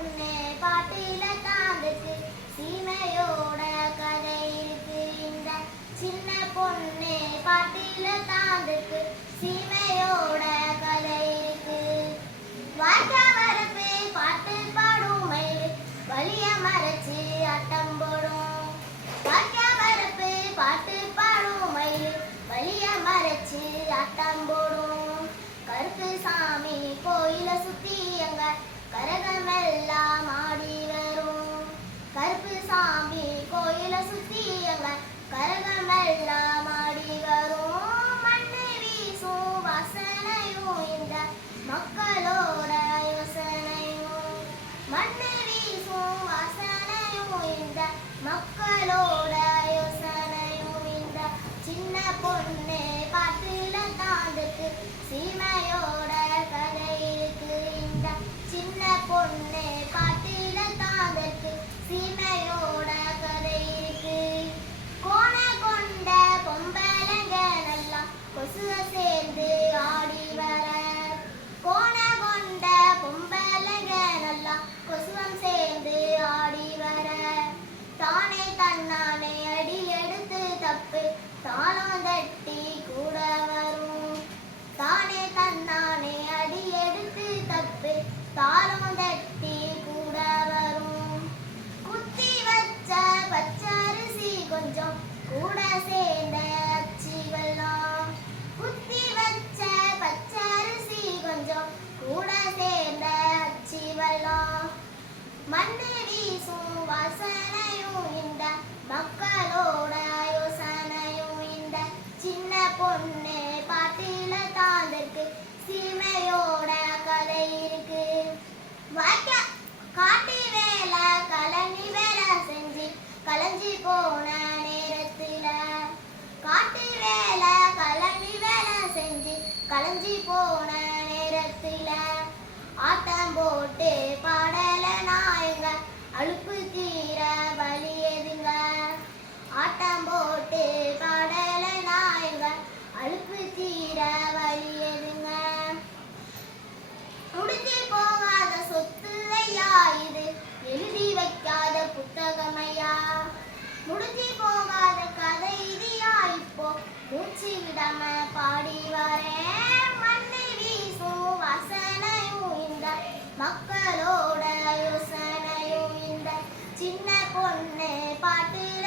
பொண்ணு பாட்டில தாந்துக்கு சீமையோட கதை இருக்கு இந்த சின்ன பொண்ணு பாட்டில தாந்துக்கு சீமையோட கதை இருக்கு வாய்க்கா வரப்பு பாட்டு பாடும் மயில். வலிய மறைச்சு அட்டம் போடும். வாய்க்கா வரப்பு பாட்டு பாடும் மயில். வலிய மறைச்சு அட்டம் போடும் மக்களோட யோசனையும் இந்த சின்ன பொண்ணு பாட்டுல தாண்டுக்கு சீமையோட சின்ன பாத்தில தாந்திருக்கு சீமையோட கதை இருக்கு. வாய்க்க காட்டி வேலை கலனி வேலை செஞ்சு கலைஞ்சி போன நேரத்துல. காட்டு வேலை கலனி வேலை செஞ்சு கலைஞ்சி போன நேரத்துல. ஆட்டம் போட்டு பாட தீர வழி எதுங்க போகாத சொத்து இது எழுதி வைக்காத புத்தகமையா? முடிஞ்சு போகாத கதை இதியா இப்போ மூச்சு விடாம பாடி வரேன் மண்ணை வீசும் வாசனையும் இந்த மக்களோட யோசனையும் இந்த சின்ன பொண்ணு பாட்டுல